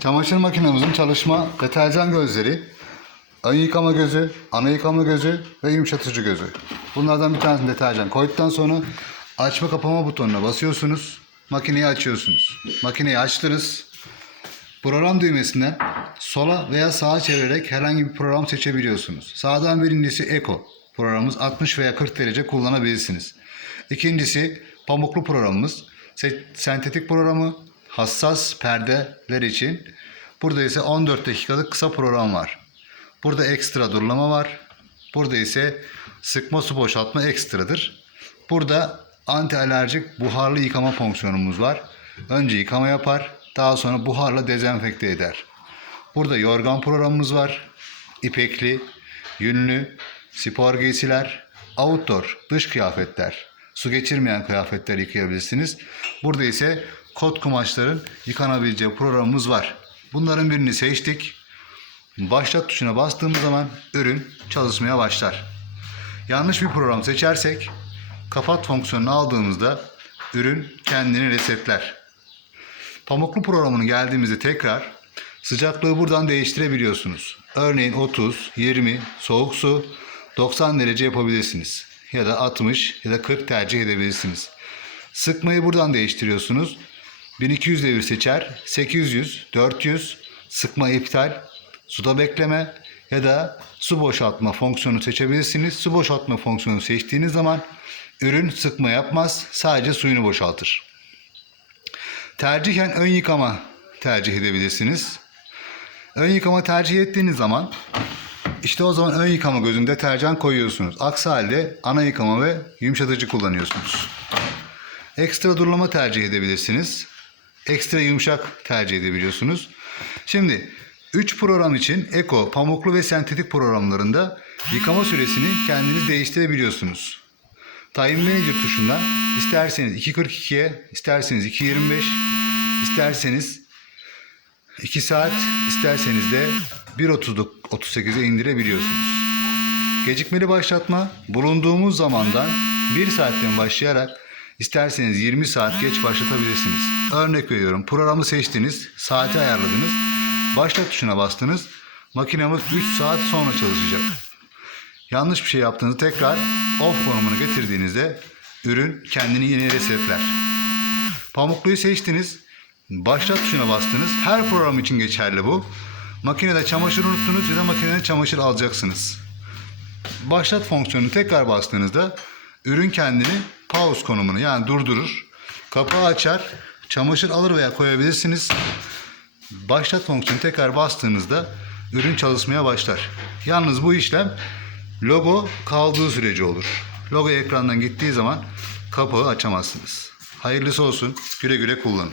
Çamaşır makinemizin çalışma deterjan gözleri, ön yıkama gözü, ana yıkama gözü ve yumuşatıcı gözü. Bunlardan bir tanesini deterjan koyduktan sonra açma kapama butonuna basıyorsunuz. Makineyi açıyorsunuz. Makineyi açtınız. Program düğmesinden sola veya sağa çevirerek herhangi bir program seçebiliyorsunuz. Sağdan birincisi Eco programımız 60 veya 40 derece kullanabilirsiniz. İkincisi pamuklu programımız se- sentetik programı hassas perdeler için. Burada ise 14 dakikalık kısa program var. Burada ekstra durulama var. Burada ise sıkma su boşaltma ekstradır. Burada anti alerjik buharlı yıkama fonksiyonumuz var. Önce yıkama yapar, daha sonra buharla dezenfekte eder. Burada yorgan programımız var. İpekli, yünlü, spor giysiler, outdoor, dış kıyafetler, su geçirmeyen kıyafetler yıkayabilirsiniz. Burada ise kot kumaşların yıkanabileceği programımız var. Bunların birini seçtik. Başlat tuşuna bastığımız zaman ürün çalışmaya başlar. Yanlış bir program seçersek kapat fonksiyonunu aldığımızda ürün kendini resetler. Pamuklu programının geldiğimizde tekrar sıcaklığı buradan değiştirebiliyorsunuz. Örneğin 30, 20, soğuk su, 90 derece yapabilirsiniz. Ya da 60 ya da 40 tercih edebilirsiniz. Sıkmayı buradan değiştiriyorsunuz. 1200 devir seçer, 800, 400, sıkma iptal, suda bekleme ya da su boşaltma fonksiyonu seçebilirsiniz. Su boşaltma fonksiyonu seçtiğiniz zaman ürün sıkma yapmaz, sadece suyunu boşaltır. Tercihen ön yıkama tercih edebilirsiniz. Ön yıkama tercih ettiğiniz zaman işte o zaman ön yıkama gözünde deterjan koyuyorsunuz. Aksi halde ana yıkama ve yumuşatıcı kullanıyorsunuz. Ekstra durulama tercih edebilirsiniz. Ekstra yumuşak tercih edebiliyorsunuz. Şimdi 3 program için Eko, pamuklu ve sentetik programlarında yıkama süresini kendiniz değiştirebiliyorsunuz. Time Manager tuşundan isterseniz 2.42'ye, isterseniz 2.25, isterseniz 2 saat, isterseniz de 1.38'e indirebiliyorsunuz. Gecikmeli başlatma bulunduğumuz zamandan 1 saatten başlayarak isterseniz 20 saat geç başlatabilirsiniz. Örnek veriyorum programı seçtiniz, saati ayarladınız, başlat tuşuna bastınız, makinemiz 3 saat sonra çalışacak. Yanlış bir şey yaptığınızda tekrar off konumunu getirdiğinizde ürün kendini yine resetler. Pamukluyu seçtiniz. Başlat tuşuna bastınız. Her program için geçerli bu. Makinede çamaşır unuttunuz ya da makinede çamaşır alacaksınız. Başlat fonksiyonunu tekrar bastığınızda ürün kendini pause konumunu yani durdurur. Kapağı açar. Çamaşır alır veya koyabilirsiniz. Başlat fonksiyonu tekrar bastığınızda ürün çalışmaya başlar. Yalnız bu işlem logo kaldığı sürece olur. Logo ekrandan gittiği zaman kapağı açamazsınız. Hayırlısı olsun. Güle güle kullanın.